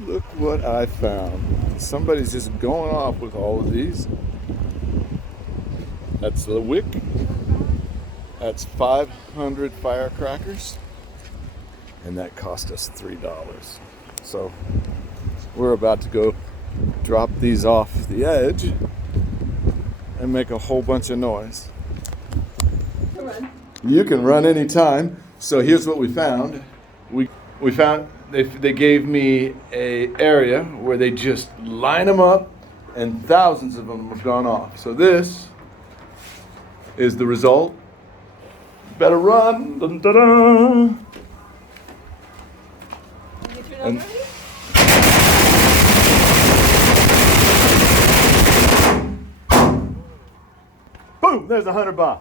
Look what I found. Somebody's just going off with all of these. That's the wick. That's 500 firecrackers. And that cost us $3. So we're about to go drop these off the edge and make a whole bunch of noise. You can run anytime. So here's what we found. We found they gave me a area where they just line them up, and thousands of them have gone off. So this is the result. Better run. Dun, dun, dun. And boom! There's 100 bomb.